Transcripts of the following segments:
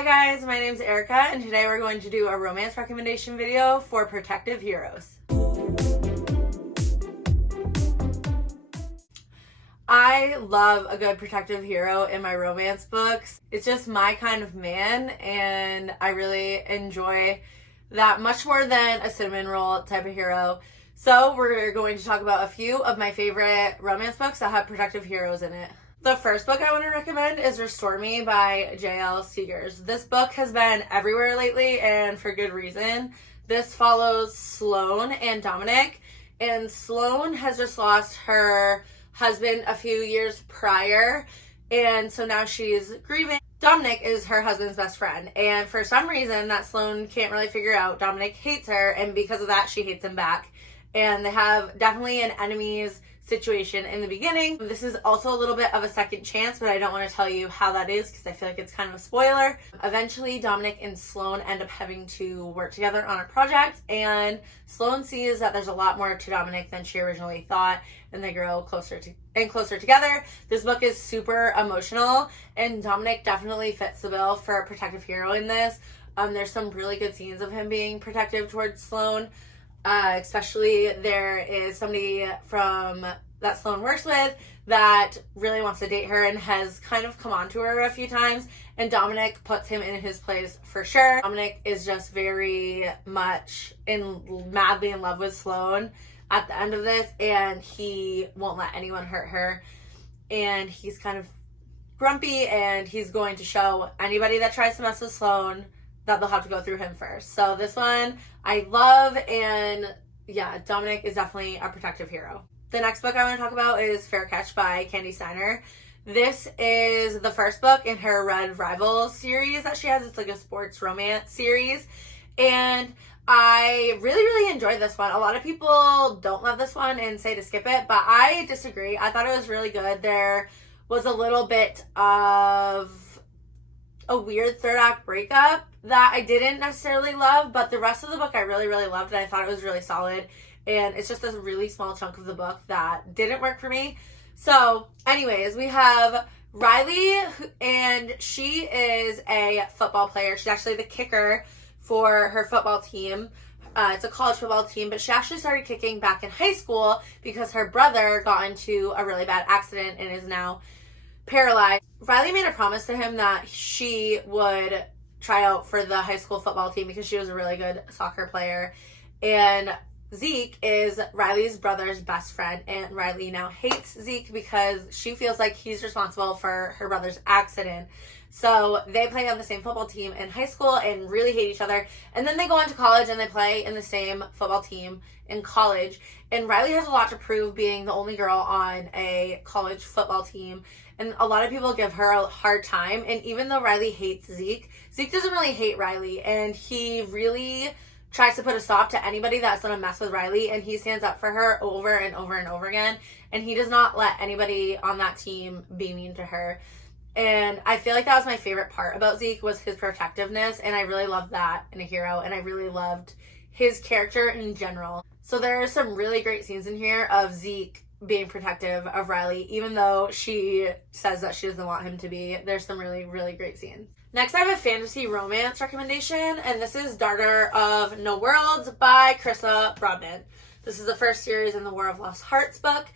Hi guys, my name is Erica and today we're going to do a romance recommendation video for protective heroes. I love a good protective hero in my romance books. It's just my kind of man and I really enjoy that much more than a cinnamon roll type of hero. So we're going to talk about a few of my favorite romance books that have protective heroes in it. The first book I want to recommend is Restore Me by J.L. Seegers. This book has been everywhere lately and for good reason. This follows Sloane and Dominic, and Sloane has just lost her husband a few years prior, and so now she's grieving. Dominic is her husband's best friend, and for some reason that Sloane can't really figure out, Dominic hates her, and because of that she hates him back. And they have definitely an enemies situation in the beginning. This is also a little bit of a second chance, but I don't want to tell you how that is because I feel like it's kind of a spoiler. Eventually, Dominic and Sloane end up having to work together on a project, and Sloane sees that there's a lot more to Dominic than she originally thought, and they grow closer together. This book is super emotional, and Dominic definitely fits the bill for a protective hero in this. There's some really good scenes of him being protective towards Sloane. Especially there is somebody from that Sloane works with that really wants to date her and has kind of come on to her a few times, and Dominic puts him in his place for sure. Dominic is just very much madly in love with Sloane at the end of this, and he won't let anyone hurt her, and he's kind of grumpy, and he's going to show anybody that tries to mess with Sloane that they'll have to go through him first. So this one I love, and yeah, Dominic is definitely a protective hero. The next book I want to talk about is Fair Catch by Candy Steiner. This is the first book in her Red Rivals series that she has. It's like a sports romance series, and I really enjoyed this one. A lot of people don't love this one and say to skip it, but I disagree. I thought it was really good. There was a little bit of a weird third act breakup that I didn't necessarily love, but the rest of the book I really loved, and I thought it was really solid. And it's just a really small chunk of the book that didn't work for me. So anyways, we have Riley, and she is a football player. She's actually the kicker for her football team. It's a college football team, but she actually started kicking back in high school because her brother got into a really bad accident and is now paralyzed. Riley made a promise to him that she would try out for the high school football team because she was a really good soccer player. And Zeke is Riley's brother's best friend, and Riley now hates Zeke because she feels like he's responsible for her brother's accident. So they play on the same football team in high school and really hate each other. And then they go into college and they play in the same football team in college. And Riley has a lot to prove being the only girl on a college football team. And a lot of people give her a hard time. And even though Riley hates Zeke, Zeke doesn't really hate Riley. And he really tries to put a stop to anybody that's going to mess with Riley. And he stands up for her over and over again. And he does not let anybody on that team be mean to her. And I feel like that was my favorite part about Zeke, was his protectiveness, and I really loved that in a hero, and I really loved his character in general. So there are some really great scenes in here of Zeke being protective of Riley, even though she says that she doesn't want him to be. There's some really great scenes. Next, I have a fantasy romance recommendation, and this is Daughter of No Worlds by Krista Broadbent. This is the first series in the War of Lost Hearts book.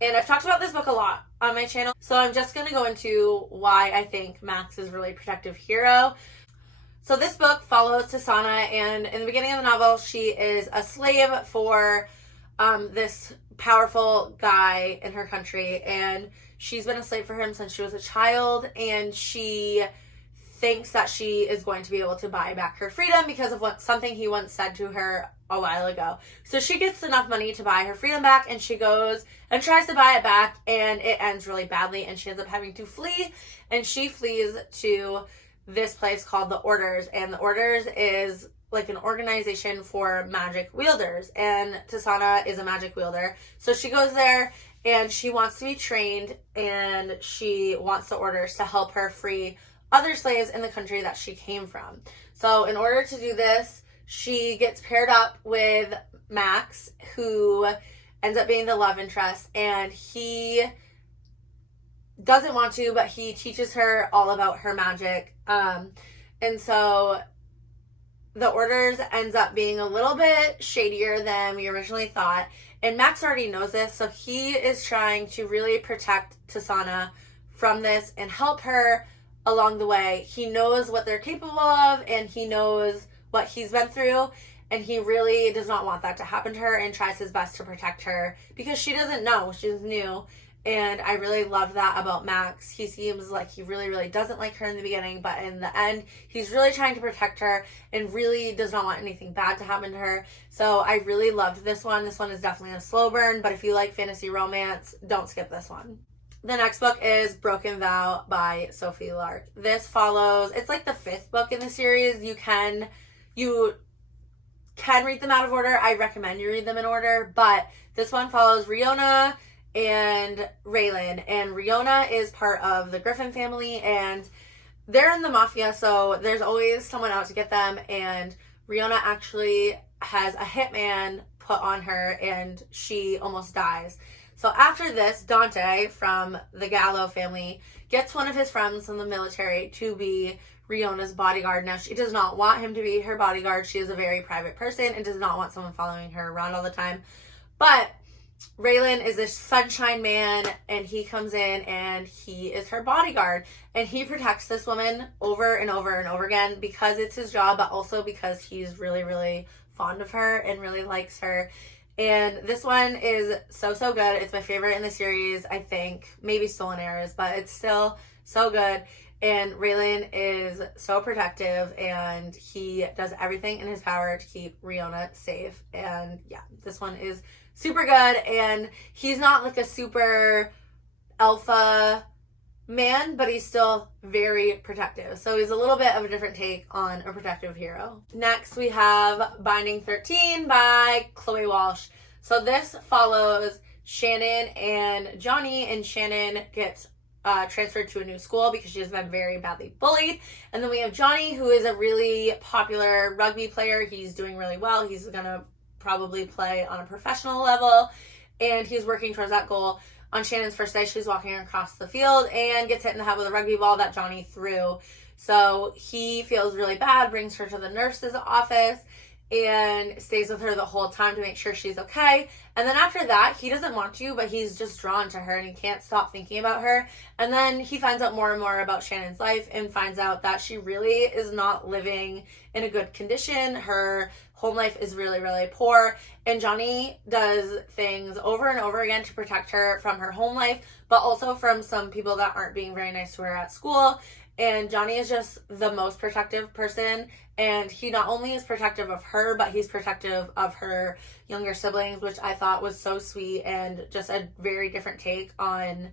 And I've talked about this book a lot on my channel, so I'm just going to go into why I think Max is really a protective hero. So this book follows Tasana, and in the beginning of the novel, she is a slave for this powerful guy in her country, and she's been a slave for him since she was a child, and she thinks that she is going to be able to buy back her freedom because of something he once said to her a while ago. So she gets enough money to buy her freedom back, and she goes and tries to buy it back, and it ends really badly, and she ends up having to flee, and she flees to this place called the Orders, and the Orders is like an organization for magic wielders, and Tasana is a magic wielder. So she goes there, and she wants to be trained, and she wants the Orders to help her free other slaves in the country that she came from. So in order to do this, she gets paired up with Max, who ends up being the love interest, and he doesn't want to, but he teaches her all about her magic. And And so the orders ends up being a little bit shadier than we originally thought. And Max already knows this, so he is trying to really protect Tasana from this and help her along the way. He knows what they're capable of, and he knows what he's been through, and he really does not want that to happen to her and tries his best to protect her because she doesn't know. She's new. And I really love that about Max. He seems like he really, really doesn't like her in the beginning, but in the end, he's really trying to protect her and really does not want anything bad to happen to her. So I really loved this one. This one is definitely a slow burn, but if you like fantasy romance, don't skip this one. The next book is Broken Vow by Sophie Lark. This follows, it's like the 5th book in the series. You can read them out of order. I recommend you read them in order, but this one follows Riona and Raylan, and Riona is part of the Griffin family, and they're in the mafia, so there's always someone out to get them, and Riona actually has a hitman put on her, and she almost dies. So after this, Dante from the Gallo family gets one of his friends from the military to be Riona's bodyguard. Now, she does not want him to be her bodyguard. She is a very private person and does not want someone following her around all the time, but Raylan is a sunshine man, and he comes in and he is her bodyguard, and he protects this woman over and over and over again because it's his job, but also because he's really, really fond of her and really likes her. And this one is so good. It's my favorite in the series, I think. Maybe Stolen Heirs, but it's still so good. And Raylan is so protective, and he does everything in his power to keep Riona safe. And yeah, this one is super good, and he's not like a super alpha man, but he's still very protective. So he's a little bit of a different take on a protective hero. Next, we have Binding 13 by Chloe Walsh. So this follows Shannon and Johnny, and Shannon gets transferred to a new school because she has been very badly bullied. And then we have Johnny, who is a really popular rugby player. He's doing really well. He's gonna probably play on a professional level, and he's working towards that goal. On Shannon's first day, she's walking across the field and gets hit in the head with a rugby ball that Johnny threw. So he feels really bad, brings her to the nurse's office, and stays with her the whole time to make sure she's okay. And then after that, he doesn't want to, but he's just drawn to her, and he can't stop thinking about her. And then he finds out more and more about Shannon's life and finds out that she really is not living in a good condition. Her home life is really, really poor, and Johnny does things over and over again to protect her from her home life, but also from some people that aren't being very nice to her at school. And Johnny is just the most protective person, and he not only is protective of her, but he's protective of her younger siblings, which I thought was so sweet and just a very different take on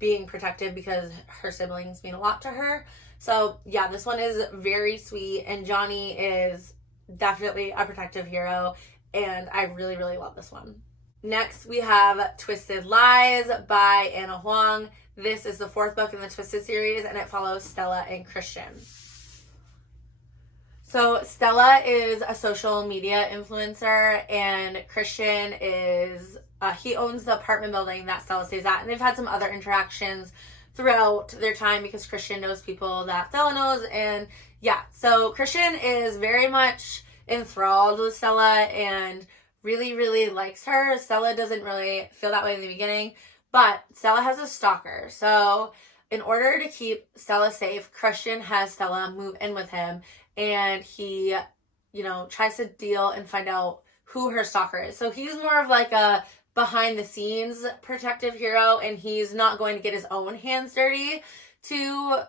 being protective because her siblings mean a lot to her. So yeah, this one is very sweet, and Johnny is definitely a protective hero, and I really, really love this one. Next, we have Twisted Lies by Anna Huang. This is the 4th book in the Twisted series, and it follows Stella and Christian. So Stella is a social media influencer, and Christian is, he owns the apartment building that Stella stays at, and they've had some other interactions throughout their time because Christian knows people that Stella knows. And yeah, so Christian is very much enthralled with Stella and really, really likes her. Stella doesn't really feel that way in the beginning, but Stella has a stalker. So in order to keep Stella safe, Christian has Stella move in with him, and he, tries to deal and find out who her stalker is. So he's more of like a behind the scenes protective hero, and he's not going to get his own hands dirty to,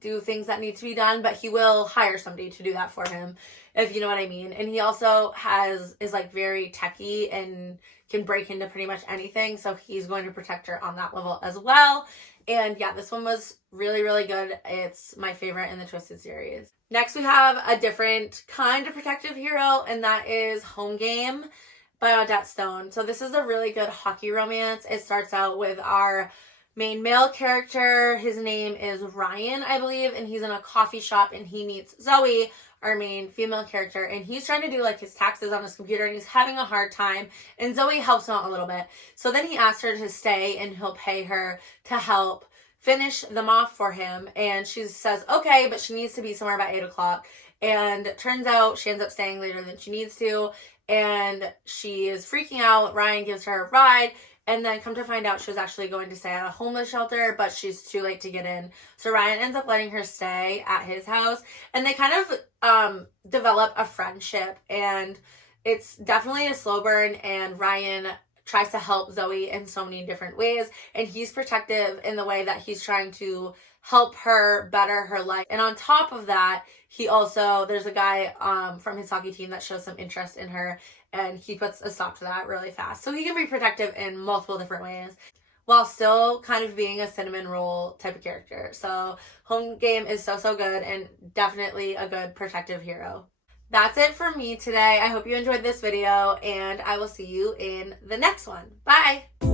do things that need to be done, but he will hire somebody to do that for him, if you know what I mean. And he also is like very techie and can break into pretty much anything, so he's going to protect her on that level as well. And yeah, this one was really, really good. It's my favorite in the Twisted series. Next, we have a different kind of protective hero, and that is Home Game by Odette Stone. So this is a really good hockey romance. It starts out with our main male character. His name is Ryan, I believe, and he's in a coffee shop, and he meets Zoe, our main female character, and he's trying to do like his taxes on his computer, and he's having a hard time, and Zoe helps him out a little bit. So then he asks her to stay, and he'll pay her to help finish them off for him. And she says, okay, but she needs to be somewhere by 8 o'clock. And turns out she ends up staying later than she needs to. And she is freaking out. Ryan gives her a ride. And then come to find out she was actually going to stay at a homeless shelter, but she's too late to get in. So Ryan ends up letting her stay at his house. And they kind of develop a friendship. And it's definitely a slow burn. And Ryan tries to help Zoe in so many different ways. And he's protective in the way that he's trying to help her better her life. And on top of that, there's a guy from his hockey team that shows some interest in her, and he puts a stop to that really fast. So he can be protective in multiple different ways while still kind of being a cinnamon roll type of character. So Home Game is so good and definitely a good protective hero. That's it for me today. I hope you enjoyed this video, and I will see you in the next one. Bye!